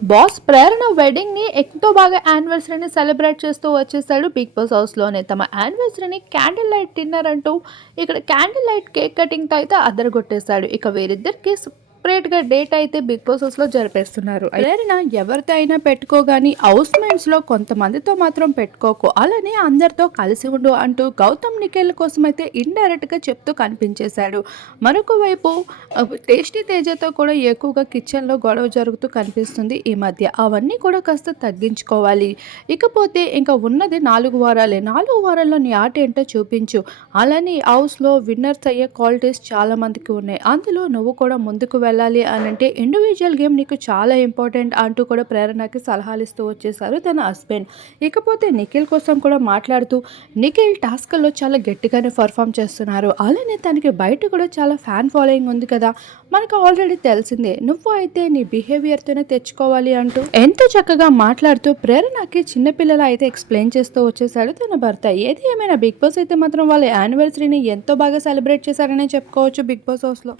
Boss ప్రేరణ వెడ్డింగ్ని ఎంతో బాగా యానివర్సరీని celebrate చేస్తూ వచ్చేసాడు బిగ్ బాస్ హౌస్లోనే. తమ యానివర్సరీని క్యాండిల్ లైట్ డిన్నర్ అంటూ ఇక్కడ క్యాండిల్ లైట్ కేక్ కటింగ్తో అయితే అద్దరగొట్టేశాడు. ఇక వీరిద్దరికి సెపరేట్గా డేట్ అయితే బిగ్ బాస్లో జరిపేస్తున్నారు. ఎవరైనా ఎవరితో అయినా పెట్టుకోగాని హౌస్ మేట్స్లో కొంతమందితో మాత్రం పెట్టుకోకు. అలానే అందరితో కలిసి ఉండు అంటూ గౌతమ్ నిఖిల్ కోసం అయితే ఇండైరెక్ట్గా చెప్తూ కనిపించేశాడు. మరొక వైపు టేస్టీ తేజతో కూడా ఎక్కువగా కిచెన్లో గొడవ జరుగుతూ కనిపిస్తుంది ఈ మధ్య. అవన్నీ కూడా కాస్త తగ్గించుకోవాలి. ఇకపోతే ఇంకా ఉన్నది నాలుగు వారాలే. నాలుగు వారాల్లో నీ ఆట ఏంటో చూపించు. అలానే ఈ హౌస్లో విన్నర్స్ అయ్యే క్వాలిటీస్ చాలా మందికి ఉన్నాయి. అందులో నువ్వు కూడా ముందుకు వెళ్ళాలి అని అంటే ఇండివిజువల్ గేమ్ నీకు చాలా ఇంపార్టెంట్ అంటూ కూడా ప్రేరణకి సలహాలు ఇస్తూ వచ్చేసారు తన హస్బెండ్ ఇకపోతే నిఖిల్ కోసం కూడా మాట్లాడుతూ నిఖిల్ టాస్క్లో చాలా గట్టిగానే పర్ఫామ్ చేస్తున్నారు. అలానే తనకి బయట కూడా చాలా ఫ్యాన్ ఫాలోయింగ్ ఉంది కదా. మనకు ఆల్రెడీ తెలిసిందే నువ్వు అయితే నీ బిహేవియర్తోనే తెచ్చుకోవాలి అంటూ ఎంతో చక్కగా మాట్లాడుతూ ప్రేరణకి చిన్నపిల్లలు అయితే ఎక్స్ప్లెయిన్ చేస్తూ వచ్చేసాడు తన భర్త. ఏది ఏమైనా బిగ్ బాస్ అయితే మాత్రం వాళ్ళ యానివర్సరీని ఎంతో బాగా సెలబ్రేట్ చేశారనే చెప్పుకోవచ్చు బిగ్ బాస్ హౌస్లో